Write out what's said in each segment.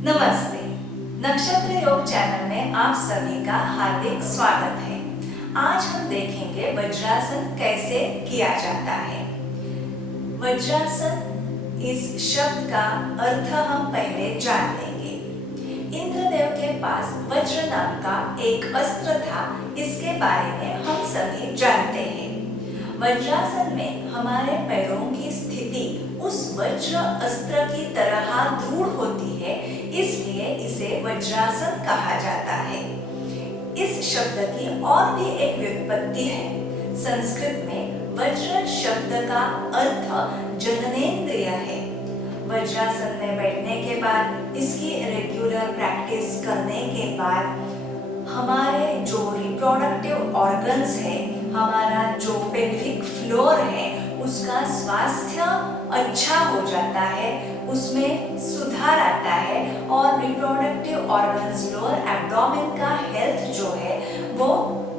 नमस्ते। नक्षत्र योग चैनल में आप सभी का हार्दिक स्वागत है। आज हम देखेंगे वज्रासन कैसे किया जाता है। वज्रासन इस शब्द का अर्थ हम पहले जान लेंगे। इंद्रदेव के पास वज्र नाम का एक अस्त्र था, इसके बारे में हम सभी जानते हैं। वज्रासन में हमारे पैरों की स्थिति उस वज्र अस्त्र की तरह दृढ़ होती है, इसलिए इसे वज्रासन कहा जाता है। इस शब्द की और भी एक व्युत्पत्ति है। संस्कृत में वज्र शब्द का अर्थ जननेंद्रिय है। वज्रासन में बैठने के बाद, इसकी रेगुलर प्रैक्टिस करने के बाद हमारे जो रिप्रोडक्टिव ऑर्गन्स है, हमारा जो पेल्विक फ्लोर है, उसका स्वास्थ्य अच्छा हो जाता है, उसमें सुधार आता है और रिप्रोडक्टिव ऑर्गन्स, लोअर एब्डोमेन का हेल्थ जो है वो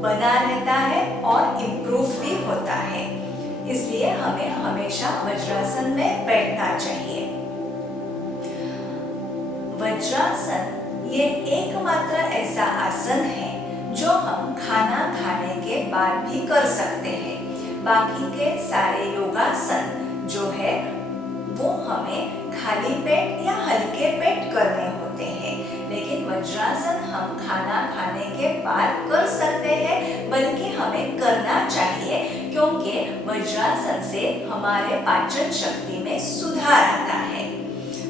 बना रहता है और इम्प्रूव भी होता है। इसलिए हमें हमेशा वज्रासन में बैठना चाहिए। वज्रासन ये एकमात्र ऐसा आसन है जो हम खाना खाने के बाद भी कर सकते हैं। बाकी के सारे योगासन जो है वो हमें खाली पेट या हल्के पेट करने होते हैं, लेकिन वज्रासन हम खाना खाने के बाद कर सकते हैं, बल्कि हमें करना चाहिए, क्योंकि वज्रासन से हमारे पाचन शक्ति में सुधार आता है।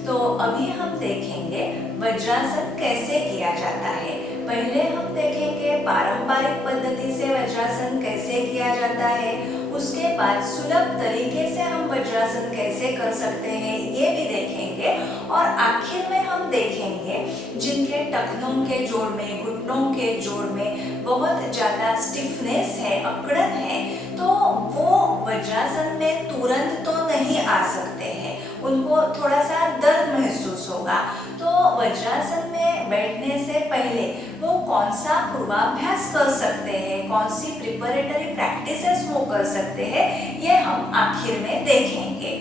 तो अभी हम देखेंगे वज्रासन कैसे किया जाता है। पहले हम देखेंगे पारंपरिक पद्धति से वज्रासन कैसे किया जाता है, उसके बाद सुलभ तरीके से हम वज्रासन कैसे कर सकते हैं ये भी देखेंगे, और आखिर में हम देखेंगे जिनके टखनों के जोड़ में, घुटनों के जोड़ में बहुत ज़्यादा स्टिफनेस है, अकड़न है, तो वो वज्रासन में तुरंत तो नहीं आ सकते हैं, उनको थोड़ा सा दर्द महसूस होगा। तो वज्रासन में बैठने से पहले वो कौन सा पूर्वाभ्यास कर सकते हैं, कौन सी प्रिपरेटरी प्रैक्टिसेस वो कर सकते हैं, ये हम आखिर में देखेंगे।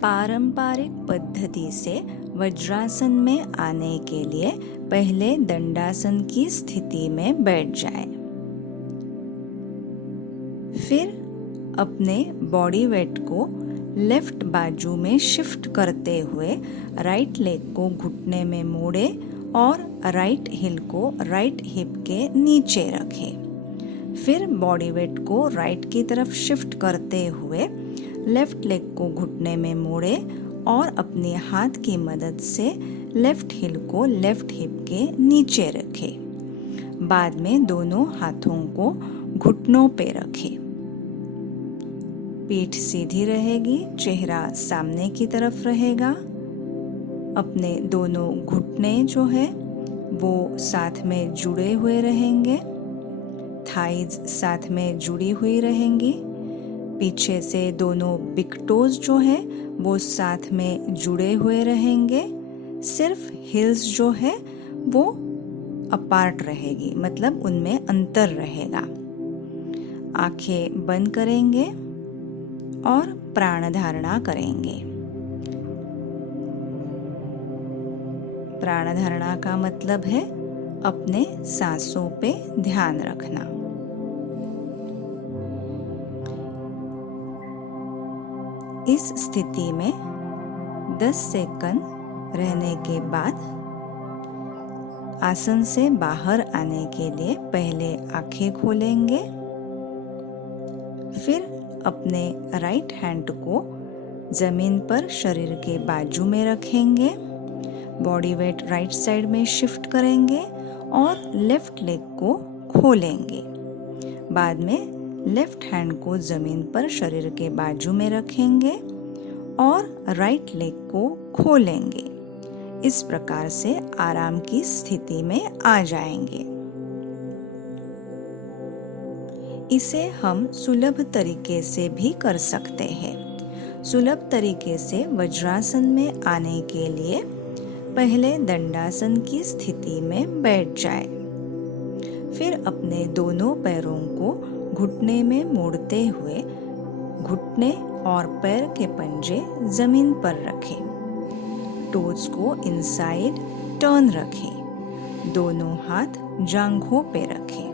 पारंपरिक पद्धति से वज्रासन में आने के लिए पहले दंडासन की स्थिति में बैठ जाए। फिर अपने बॉडी वेट को लेफ्ट बाजू में शिफ्ट करते हुए राइट लेग को घुटने में मोड़े और राइट हिल को राइट हिप के नीचे रखें। फिर बॉडी वेट को राइट की तरफ शिफ्ट करते हुए लेफ्ट लेग को घुटने में मोड़े और अपने हाथ की मदद से लेफ्ट हिल को लेफ्ट हिप के नीचे रखें। बाद में दोनों हाथों को घुटनों पे रखें। पीठ सीधी रहेगी, चेहरा सामने की तरफ रहेगा। अपने दोनों घुटने जो है वो साथ में जुड़े हुए रहेंगे, थाइज साथ में जुड़ी हुई रहेंगी। पीछे से दोनों बिग टोज जो है वो साथ में जुड़े हुए रहेंगे। सिर्फ हिल्स जो है वो अपार्ट रहेगी, मतलब उनमें अंतर रहेगा। आंखें बंद करेंगे और प्राण धारणा करेंगे। प्राण धारणा का मतलब है अपने सांसों पे ध्यान रखना। इस स्थिति में 10 सेकंड रहने के बाद आसन से बाहर आने के लिए पहले आंखें खोलेंगे। फिर अपने राइट हैंड को जमीन पर शरीर के बाजू में रखेंगे। बॉडी वेट राइट साइड में शिफ्ट करेंगे और लेफ्ट लेग को खोलेंगे। बाद में लेफ्ट हैंड को जमीन पर शरीर के बाजू में रखेंगे और राइट लेग को खोलेंगे। इस प्रकार से आराम की स्थिति में आ जाएंगे। इसे हम सुलभ तरीके से भी कर सकते हैं। सुलभ तरीके से वज्रासन में आने के लिए पहले दंडासन की स्थिति में बैठ जाए। फिर अपने दोनों पैरों को घुटने में मोड़ते हुए घुटने और पैर के पंजे जमीन पर रखें। टोज को इनसाइड टर्न रखें। दोनों हाथ जांघों पे रखें।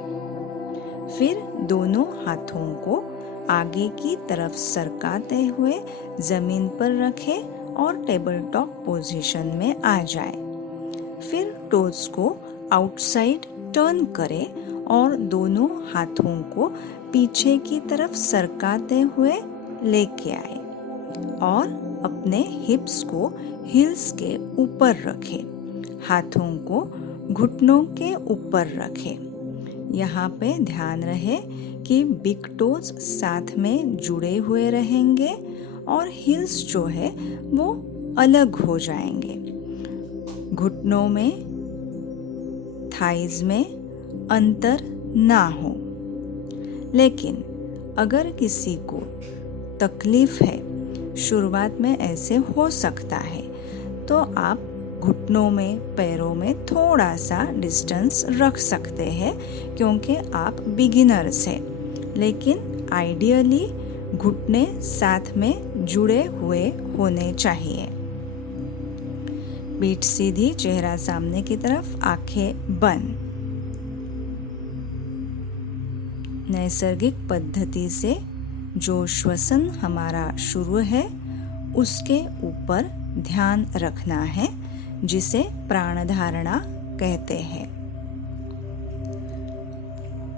फिर दोनों हाथों को आगे की तरफ सरकाते हुए जमीन पर रखें और टेबल टॉप पोजीशन में आ जाए। फिर टोज को आउटसाइड टर्न करें और दोनों हाथों को पीछे की तरफ सरकाते हुए लेके आए और अपने हिप्स को हिल्स के ऊपर रखें। हाथों को घुटनों के ऊपर रखें। यहाँ पे ध्यान रहे कि बिग टोज साथ में जुड़े हुए रहेंगे और हिल्स जो है वो अलग हो जाएंगे। घुटनों में, थाइज में अंतर ना हो। लेकिन अगर किसी को तकलीफ है, शुरुआत में ऐसे हो सकता है, तो आप घुटनों में, पैरों में थोड़ा सा डिस्टेंस रख सकते हैं क्योंकि आप बिगिनर्स हैं। लेकिन आइडियली घुटने साथ में जुड़े हुए होने चाहिए। पीठ सीधी, चेहरा सामने की तरफ, आंखें बंद। नैसर्गिक पद्धति से जो श्वसन हमारा शुरू है उसके ऊपर ध्यान रखना है, जिसे प्राण धारणा कहते हैं।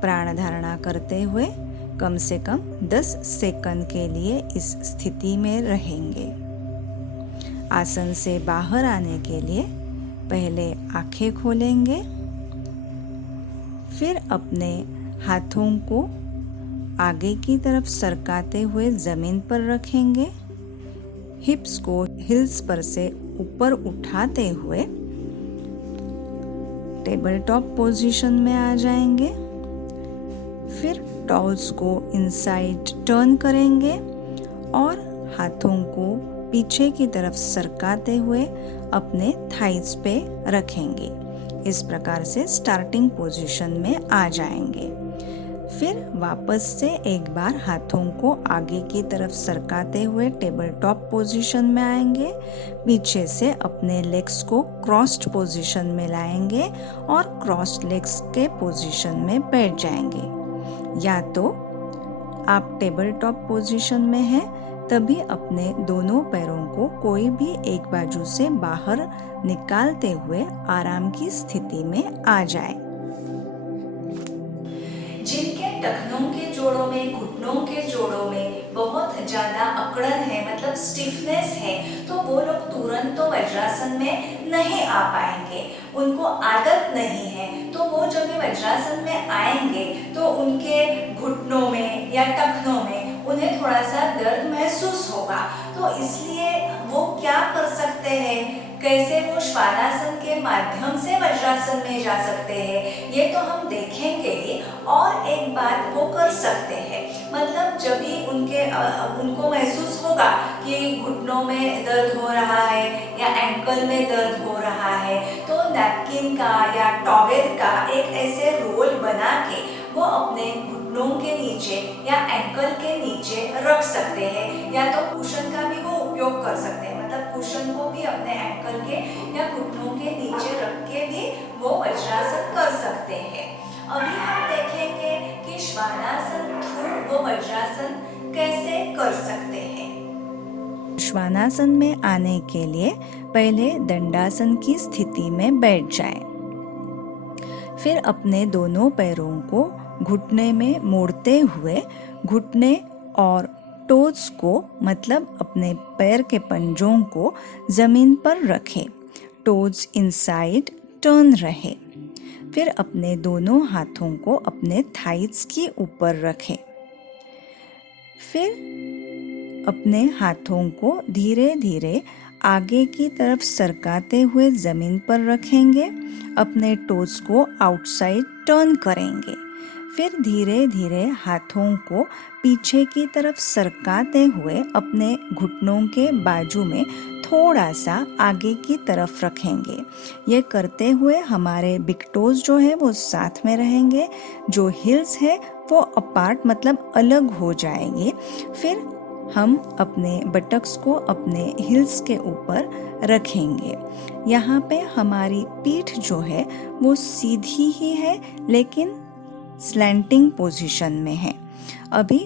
प्राण धारणा करते हुए कम से कम 10 सेकंड के लिए इस स्थिति में रहेंगे। आसन से बाहर आने के लिए पहले आंखें खोलेंगे, फिर अपने हाथों को आगे की तरफ सरकाते हुए जमीन पर रखेंगे। हिप्स को हिल्स पर से ऊपर उठाते हुए टेबल टॉप पोजीशन में आ जाएंगे। फिर टॉज को इनसाइड टर्न करेंगे और हाथों को पीछे की तरफ सरकाते हुए अपने थाइज पे रखेंगे। इस प्रकार से स्टार्टिंग पोजीशन में आ जाएंगे। फिर वापस से एक बार हाथों को आगे की तरफ सरकाते हुए टेबल टॉप पोजीशन में आएंगे। पीछे से अपने लेग्स को क्रॉस्ड पोजीशन में लाएंगे और क्रॉस्ड लेग्स के पोजीशन में बैठ जाएंगे। या तो आप टेबल टॉप पोजीशन में हैं, तभी अपने दोनों पैरों को कोई भी एक बाजू से बाहर निकालते हुए आराम की स्थिति में आ जाए। जिनके टखनों के जोड़ों में, घुटनों के जोड़ों में बहुत ज़्यादा अकड़न है, मतलब स्टिफनेस है, तो वो लोग तुरंत तो वज्रासन में नहीं आ पाएंगे। उनको आदत नहीं है, तो वो जब भी वज्रासन में आएंगे तो उनके घुटनों में या टखनों में उन्हें थोड़ा सा दर्द महसूस होगा। तो इसलिए वो क्या कर सकते हैं, कैसे वो श्वानासन के माध्यम से वज्रासन में जा सकते हैं, ये तो हम देखेंगे ही। और एक बात वो कर सकते हैं, मतलब जब भी उनको महसूस होगा कि घुटनों में दर्द हो रहा है या एंकल में दर्द हो रहा है, तो नैपकिन का या टॉवेल का एक ऐसे रोल बना के वो अपने घुटनों के नीचे या एंकल के नीचे रख सकते हैं। या तो कुशन का भी वो उपयोग कर सकते हैं, मतलब कुशन को भी अपने एंकल के या घुटनों के नीचे रख के भी वो वज्रासन कर सकते हैं। अभी हम देखेंगे कि श्वानासन थ्रू वो वज्रासन कैसे कर सकते हैं। श्वानासन में आने के लिए पहले दंडासन की स्थिति में बैठ जाएं। फिर अपने दोनों पैरों को घुटने में मोड़ते हुए घुटने और टोज को, मतलब अपने पैर के पंजों को जमीन पर रखें। टोज इनसाइड टर्न रहे। फिर अपने दोनों हाथों को अपने थाइज के ऊपर रखें। फिर अपने हाथों को धीरे धीरे आगे की तरफ सरकाते हुए जमीन पर रखेंगे। अपने टोज को आउटसाइड टर्न करेंगे। फिर धीरे धीरे हाथों को पीछे की तरफ सरकाते हुए अपने घुटनों के बाजू में थोड़ा सा आगे की तरफ रखेंगे। ये करते हुए हमारे बिग टोज जो है वो साथ में रहेंगे, जो हिल्स है वो अपार्ट मतलब अलग हो जाएंगे। फिर हम अपने बटक्स को अपने हिल्स के ऊपर रखेंगे। यहाँ पे हमारी पीठ जो है वो सीधी ही है लेकिन स्लैंटिंग पोजीशन में है। अभी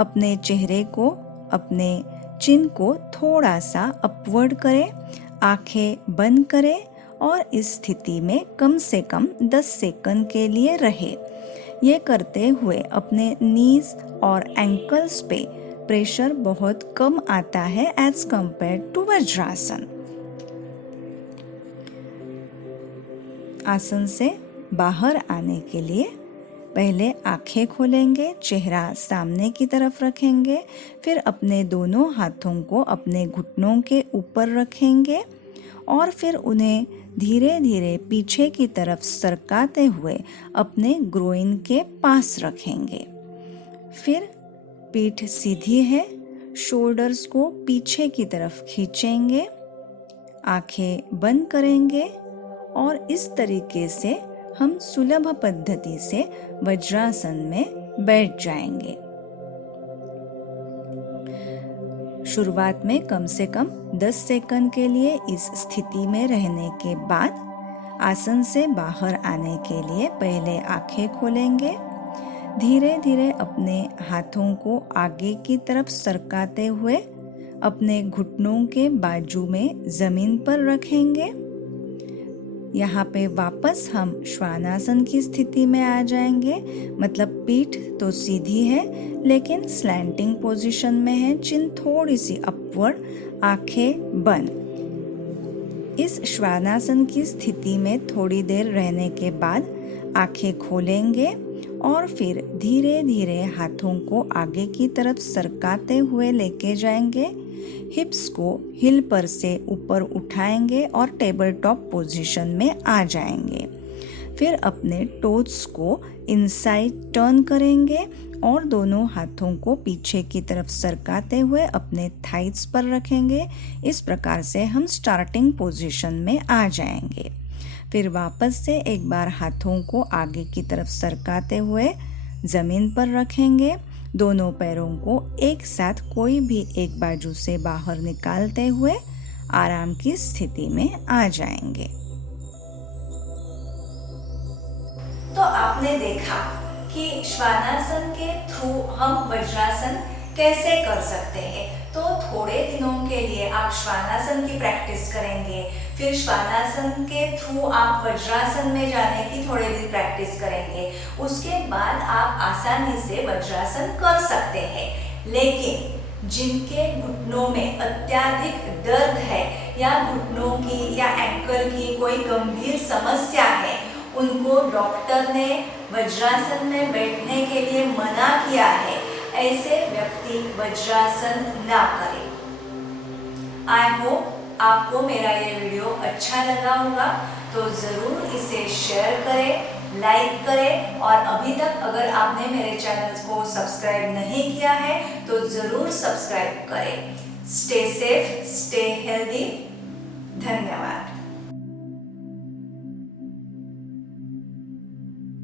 अपने चेहरे को, अपने चिन को थोड़ा सा अपवर्ड करें, आंखें बंद करें और इस स्थिति में कम से कम 10 सेकंड के लिए रहे। ये करते हुए अपने नीज और एंकल्स पे प्रेशर बहुत कम आता है एज कंपेयर टू वज्रासन। आसन से बाहर आने के लिए पहले आंखें खोलेंगे, चेहरा सामने की तरफ रखेंगे, फिर अपने दोनों हाथों को अपने घुटनों के ऊपर रखेंगे और फिर उन्हें धीरे धीरे पीछे की तरफ सरकाते हुए अपने ग्रोइन के पास रखेंगे। फिर पीठ सीधी है, शोल्डर्स को पीछे की तरफ खींचेंगे, आंखें बंद करेंगे और इस तरीके से हम सुलभ पद्धति से वज्रासन में बैठ जाएंगे। शुरुआत में कम से कम 10 सेकंड के लिए इस स्थिति में रहने के बाद आसन से बाहर आने के लिए पहले आंखें खोलेंगे, धीरे धीरे अपने हाथों को आगे की तरफ सरकाते हुए अपने घुटनों के बाजू में जमीन पर रखेंगे। यहाँ पे वापस हम श्वानासन की स्थिति में आ जाएंगे, मतलब पीठ तो सीधी है लेकिन स्लैंटिंग पोजीशन में है, चिन थोड़ी सी अपवर्ड, आंखें बंद। इस श्वानासन की स्थिति में थोड़ी देर रहने के बाद आंखें खोलेंगे और फिर धीरे धीरे हाथों को आगे की तरफ सरकाते हुए लेके जाएंगे। हिप्स को हिल पर से ऊपर उठाएंगे और टेबल टॉप पोजीशन में आ जाएंगे। फिर अपने टोज को इनसाइड टर्न करेंगे और दोनों हाथों को पीछे की तरफ सरकाते हुए अपने थाइस पर रखेंगे। इस प्रकार से हम स्टार्टिंग पोजीशन में आ जाएंगे। फिर वापस से एक बार हाथों को आगे की तरफ सरकाते हुए जमीन पर रखेंगे। दोनों पैरों को एक साथ कोई भी एक बाजू से बाहर निकालते हुए आराम की स्थिति में आ जाएंगे। तो आपने देखा कि श्वानासन के थ्रू हम वज्रासन कैसे कर सकते हैं। तो थोड़े दिनों के लिए आप श्वानासन की प्रैक्टिस करेंगे, फिर श्वानासन के थ्रू आप वज्रासन में जाने की थोड़े दिन प्रैक्टिस करेंगे, उसके बाद आप आसानी से वज्रासन कर सकते हैं। लेकिन जिनके घुटनों में अत्यधिक दर्द है या घुटनों की या एंकल की कोई गंभीर समस्या है, उनको डॉक्टर ने वज्रासन में बैठने के लिए मना किया है। ऐसे व्यक्ति वज्रासन ना करें। आई होप आपको मेरा ये वीडियो अच्छा लगा होगा, तो ज़रूर इसे शेयर करें, लाइक करें और अभी तक अगर आपने मेरे चैनल को सब्सक्राइब नहीं किया है तो ज़रूर सब्सक्राइब करें। Stay safe, stay healthy. धन्यवाद।